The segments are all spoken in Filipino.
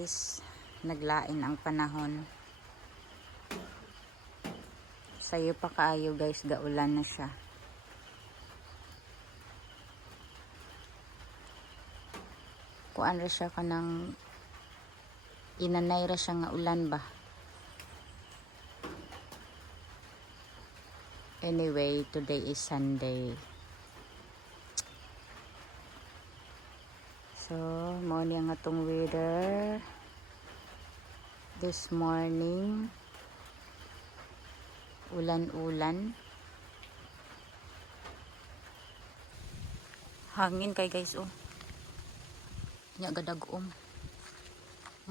guys, naglain ang panahon. Sayo pa kaayo guys, gaulan na siya. Kuan ra siya kanang inanay ra siya nga ulan ba. Anyway, today is Sunday. So, mao ni ang atong weather this morning. Ulan-ulan. Hangin kay guys oh. Nya gadagom.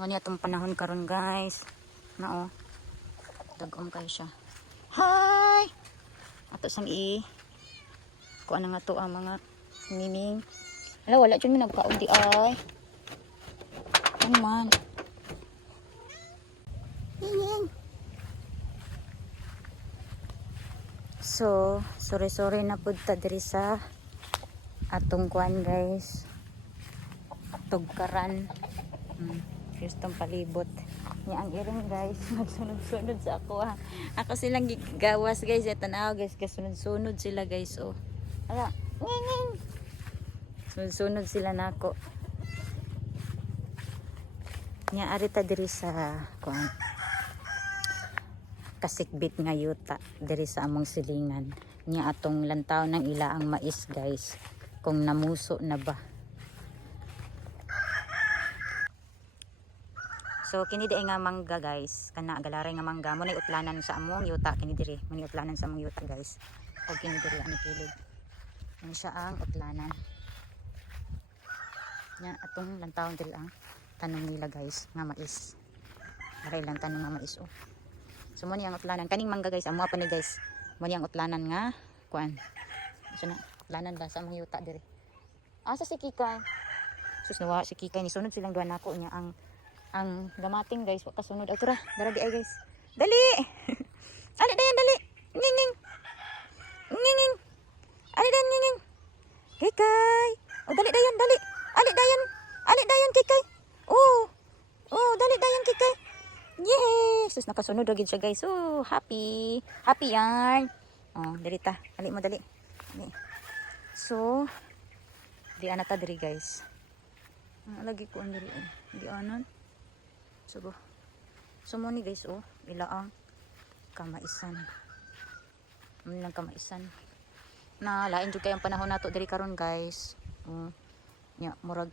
Mao ni atong panahon karon guys. Na oh. Dagom kay siya. Hi. Ato sang kuan nga to ang mga miming. Hala, wala dyan may nagkaon di ay. Ano man? So, sorry na pud ta diri sa atong kuan guys. Tugkaran. Here's tong palibot. Nya ang iring guys, nagsunod-sunod sa ako ha. Ako silang gigawas guys, tanaw guys, kasunod-sunod sila guys oh. Hala, nging. Sunod sila nako. Nya arita diri sa kuan. Kasikbit nga yuta diri sa among silingan. Nya atong lantaw ng ilaang mais guys. Kung namuso na ba. So kini di nga mangga guys. Kana galaray nga mangga mo nay utlanan sa among yuta kini diri. Mo utlanan sa among yuta guys. Og kini diri ang kilid. Yan siya ang utlanan. Nya atong lantawon diri ang tanom nila guys nga mais. Aray lang tanom nga mais oh. So mo ni ang utlanan kaning mangga guys, amo pa ni guys. Mo ni ang utlanan nga kuan. So na utlanan ba sa among yuta diri. Asa si Kikay? Sus nawa si Kikay ni sunod silang duha nako nya ang gamating guys, wa kasunod. Atura, dara di ay guys. Dali. Ali dayan dali. Nging. Nging. Ali dayan nging. Kikay. Oh dali dayan dali. Ali dayan Kikay. Oh, dali dayan Kikay. Yes! Sus, nakasunod agad siya guys. Oh, happy. Happy yarn. Oh, dali ta. Ali mo dali. So, di anata diri guys. Lagi ko ang diri. Di anan. So, mo ni guys oh. Ilaang kamaisan. Lang kamaisan. Na lain jud kay ang panahon nato diri karon guys. Nya murag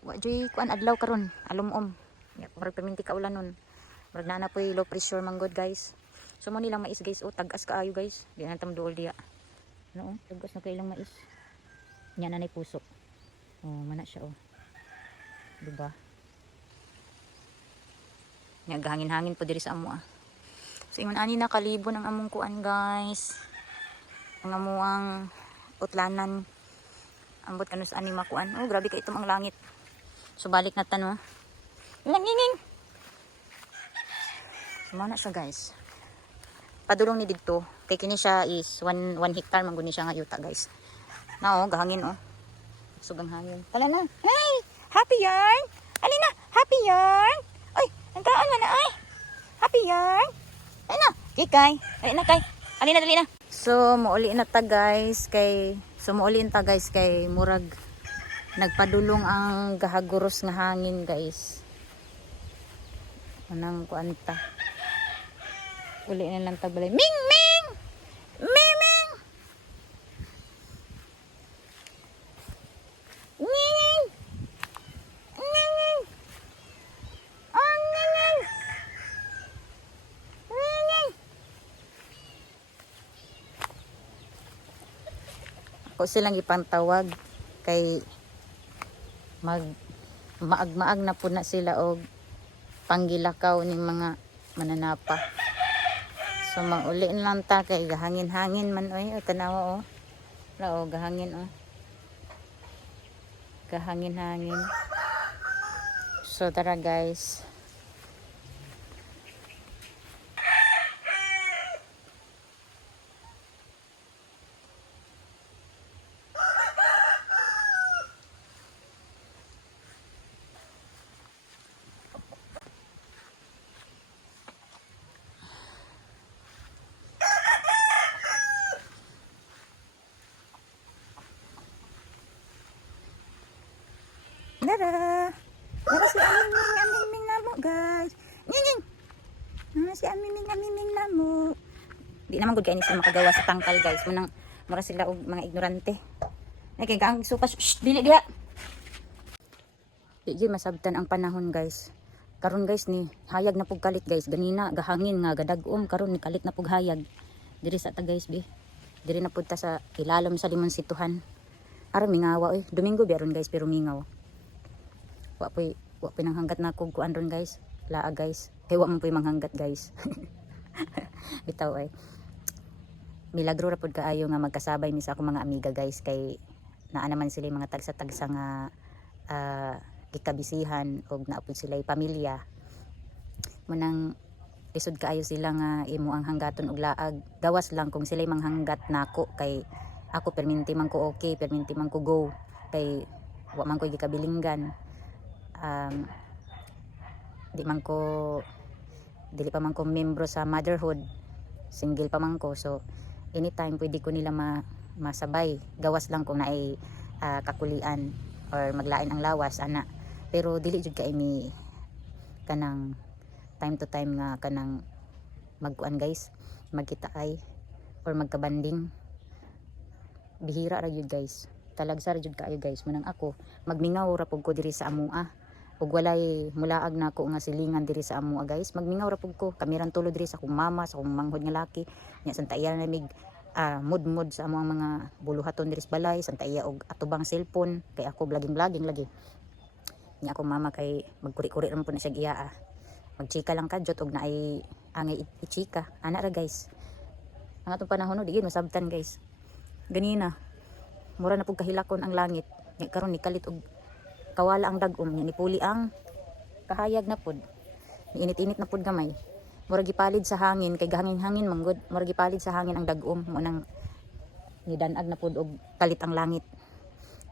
wa joy kuan adlaw karon alum-om. Nya murag paminti ka ulan nun. Murag na poy low pressure manggod guys. So mo nilang mais guys oh, tagas kaayo guys. Di na tam duol diya. No, tagas na kay ilang mais. Nya nanay puso. Oh, mana siya oh. Diba? Nya gahangin-hangin po diri sa amo ah. So ingon ani na kalibon ang among kuan guys. Ang amuang utlanan. Ambot kanus ani makuan. Oh, grabe kay itom ang langit. So balik na tan oh. Nginging. Mana siya guys. Padulong ni didto. Kay kini siya is 1 hectare man guni siya nga yuta guys. Na oh, gahangin oh. Sugang hangin. Tala na. Hey, happy yarn. Alina, happy yarn. Oy, nagkaan man na ay. Happy yarn. Ay na, Kikay. Ay na kay. Alina dali na. So, muuli na ta guys kay murag nagpadulong ang gahaguros nga hangin guys. Anang kuanta. Uli na lang ta balay. Ming ming. Ming ming. Nging. Nging. Oh nging. Nging. Ako silang ipantawag kay maag-maag na po na sila og panggilakaw ning mga mananapa. So mauli lang ta kay gahangin-hangin man oy, tanawa oh. Wala oh, gahangin oh. Gahangin-hangin. So tara guys. Para si aming namo guys. Nying. Si aming namo. Di naman gud kay ni sila makagawa sa tangkal guys. Mura sila og mga ignorante. Ay kay gaang supas. Shh, dili diha. Di masabtan ang panahon guys. Karon guys ni hayag na pug kalit guys. Ganina gahangin nga gadag-om karon ni kalit na pug hayag. Diri sa ta guys bi. Diri na pud ta sa ilalom sa limonsituhan. Aron mingawa oy. Domingo biaron guys pero mingaw. Wa poy nang hanggat na kog kuan ron guys. Laa guys. Kay wa man poy manghanggat guys. Bitaw ay. Milagro ra pud kaayo nga magkasabay mi sa akong mga amiga guys kay naa naman sila mga tagsa-tagsa nga gikabisihan og naapod sila pamilya. Munang lisod kaayo sila nga imo ang hanggaton og laag. Gawas lang kung sila manghanggat nako kay ako perminti man ko okay, perminti man ko go kay wa man ko gikabilinggan. Dili pa man ko membro sa motherhood, single pa man ko, so anytime pwede ko nila masabay. Gawas lang kung naay kakulian or maglain ang lawas ana, pero dili jud kay mi kanang time to time nga kanang magkuan guys, magkita ay or magkabanding. Bihira ra jud guys, talagsa ra jud kaayo guys. Munang ako magmingaw ra pug ko diri sa amua ug walay mulaag na ako nga silingan diri sa amua guys. Magmingaw ra pug ko, kami ran tulo diri sa akong mama, sa akong manghod nga laki nya santaya na mig mud sa among mga buluhaton diri sa balay, santaya og atubang cellphone kay ako vlogging lagi nya akong mama kay magkuri-kuri ra po na siya giyaa. Magchika lang kadjot og naay angay ichika ana ra guys. Ang atong panahon no di gyud masabtan guys. Ganina mura na pug kahilakon ang langit nya karon ni kalit og kawala ang dag-om nya nipuli ang kahayag na pud, niinit-init na pud gamay. Mura gipalid sa hangin kay gahangin-hangin manggod, mura gipalid sa hangin ang dag-om mo nang nidanag na pud og kalit ang langit.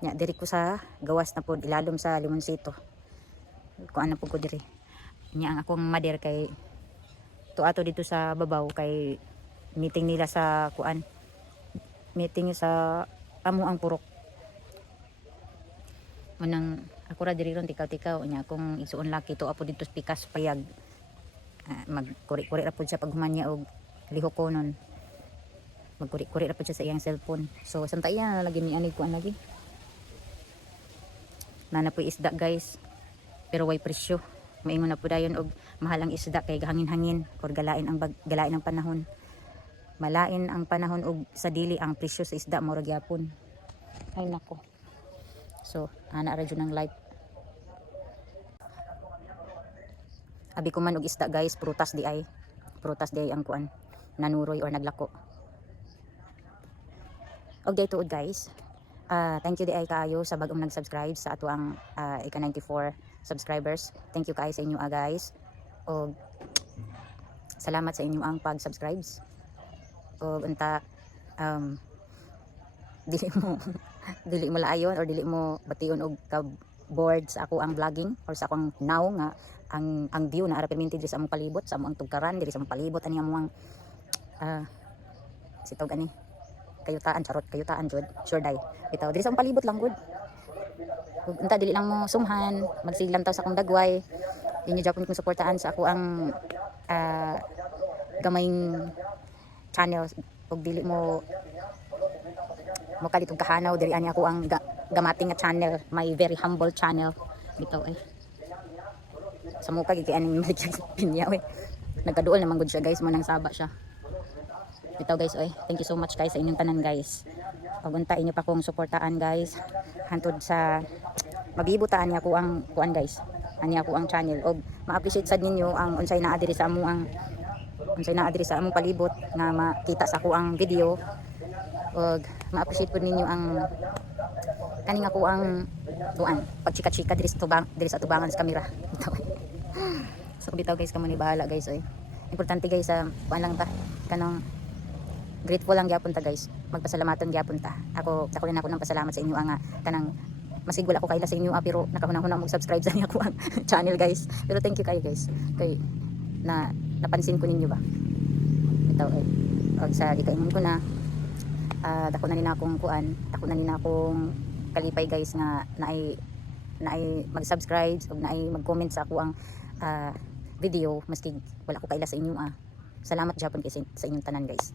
Nya diri ko sa gawas na pud ilalom sa limonsito. Kuan na pud ko diri. Nya ang akong mader kay tuato dito sa babaw kay meeting nila sa kuan. Meeting sa amo ang purok. Manang ako ra diri ron tikaw-tikaw nya akong isuon laki to apo dito pikas payag. Magkuri-kuri ra pud siya pag humanya og lihokonon. Magkuri-kuri ra pud siya sa iyang cellphone. So santaya na lagi ni ani kuan lagi. Nana po isda guys. Pero way presyo. Maingon na po dayon og mahal ang isda kay hangin-hangin or galain ang panahon. Malain ang panahon og sa dili ang presyo sa isda mura gyapon. Ay nako. So ana ra jud ang life. Abi ko man og isda guys, prutas di ay ang kuan nanuroy or naglako. Og day tuod guys. Thank you di ay kaayo sa bagong nag-subscribe sa ato ang ika 94 subscribers. Thank you kaayo sa inyo guys. Og salamat sa inyo ang pag-subscribes. Og unta dili mo laayon or dili mo bation og ka board sa ako ang vlogging or sa akong now nga ang view na ara perminti diri sa among palibot, sa among tugkaran diri sa among palibot ani among sitog ani kayutaan jud sure day bitaw diri sa among palibot lang gud. Unta dili lang mo sumhan magsiglang taw sa akong dagway, inyo japon kong suportahan sa ako ang gamayng channel ug dili mo kalit og kahanaw diri ani ako ang gamating nga channel, my very humble channel bitaw ay sa mukha gigi ani pinya we nagkaduol naman gud siya guys mo nang saba siya bitaw guys oy. Thank you so much guys sa inyong tanan guys. Pag unta inyo pa kong suportaan guys hantod sa magibutaan niya ko ang kuan guys ani ako ang channel og ma-appreciate sad ninyo ang unsay naa diri sa among palibot nga makita sa ako ang video og ma-appreciate po ninyo ang kaning ako ang tuan pagchika-chika diri sa tubangan sa kamera bitaw. So bitaw guys kamo ni bahala guys oy. Importante guys sa kuan lang ta kanang grateful lang gyapon ta guys, magpasalamatan gyapon ta. Ako rin ako ng pasalamat sa inyo nga kanang masigwal ako kaila sa inyo pero nakahuna-huna mo subscribe sa niya ko ang channel guys. Pero thank you kayo guys kay napansin ko ninyo ba bitaw eh. Og sa gikaingon ko na dako na nina akong kuan, dako na nina akong kalipay guys nga naay na ay mag-subscribe ug na ay mag-comment sa ako ang video maski wala ko kaila sa inyo Salamat gyapon kay sa inyong tanan guys.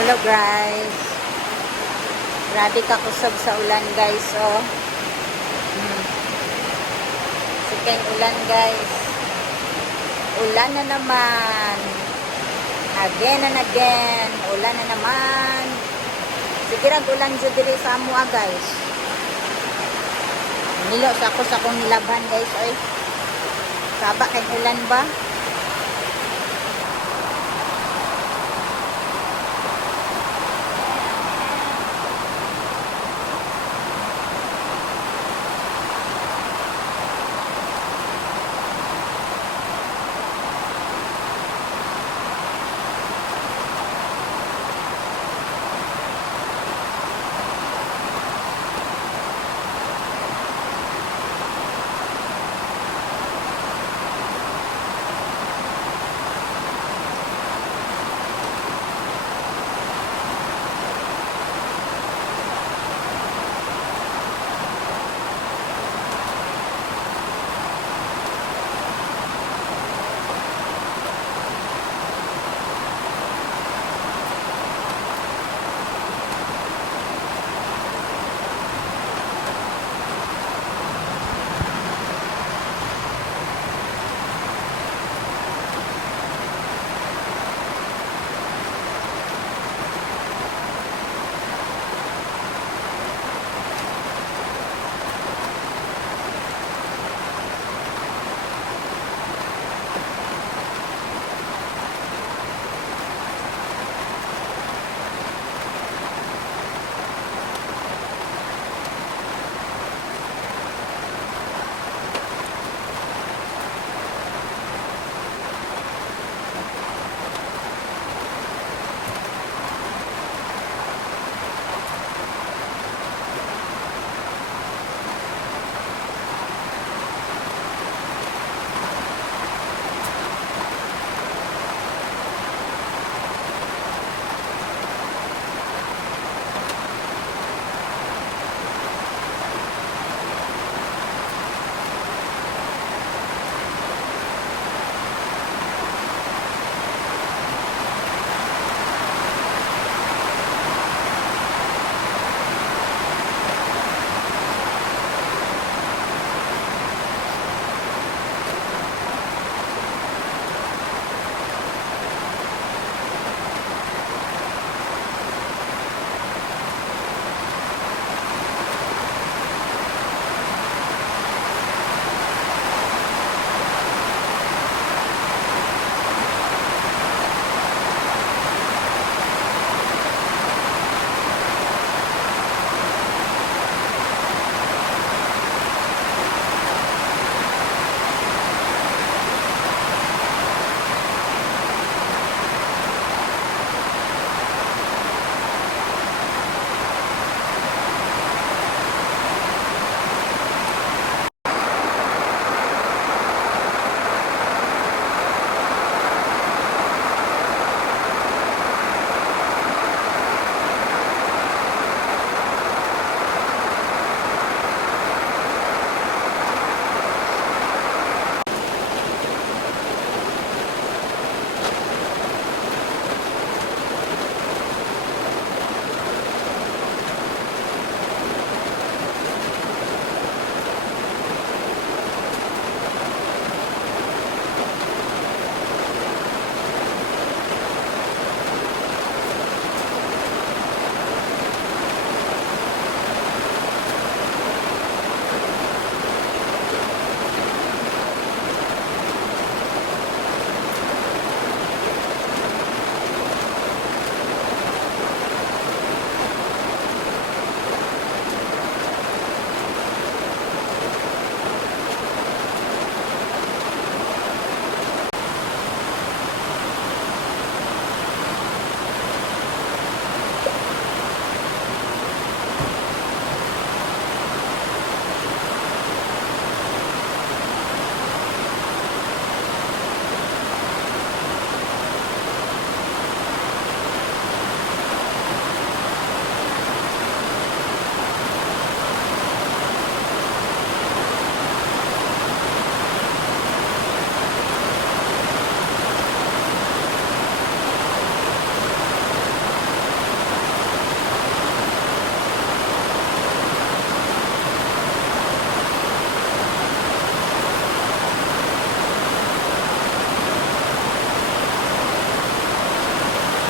Hello guys. Grabe ka kusog sa ulan guys Sikeng ulan guys. Ulan na naman. Again and again. Ulan na naman. Sige rag ulan jud diri sa amo guys. Nilo sa ako sa akong nilaban guys Saba kay ulan ba?